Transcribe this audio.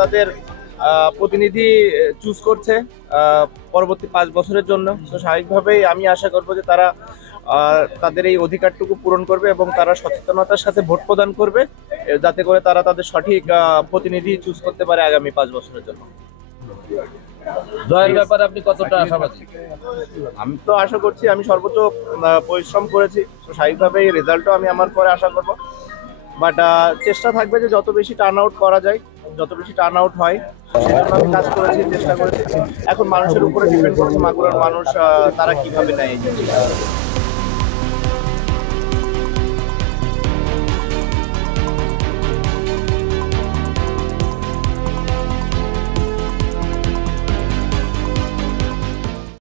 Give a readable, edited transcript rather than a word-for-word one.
তাদের প্রতিনিধি চুজ করছে পরবর্তী 5 বছরের জন্য। তো স্বাভাবিকভাবেই আমি আশা করবো যে তারা তাদের এই অধিকারটুকু পূরণ করবে এবং তারা সচেতনতার সাথে ভোট প্রদান করবে, যাতে করে তারা তাদের সঠিক প্রতিনিধি চুজ করতে পারে আগামী 5 বছরের জন্য। জয়ের ব্যাপারে আপনি কতটা আশাবাদী? আমি তো আশা করছি, আমি সর্বোচ্চ পরিশ্রম করেছি, তো স্বাভাবিকভাবে এই রেজাল্টও আমি আমার পরে আশা করব। বাট চেষ্টা থাকবে যে যত বেশি টার্ন আউট করা যায়, যত বেশি টার্ন আউট হয় সেজন্য আমি কাজ করেছি, চেষ্টা করেছি। এখন মানুষের উপরে ডিপেন্ড করছে মাগুরার মানুষ তারা কিভাবে নেয় এই জিনিসটা।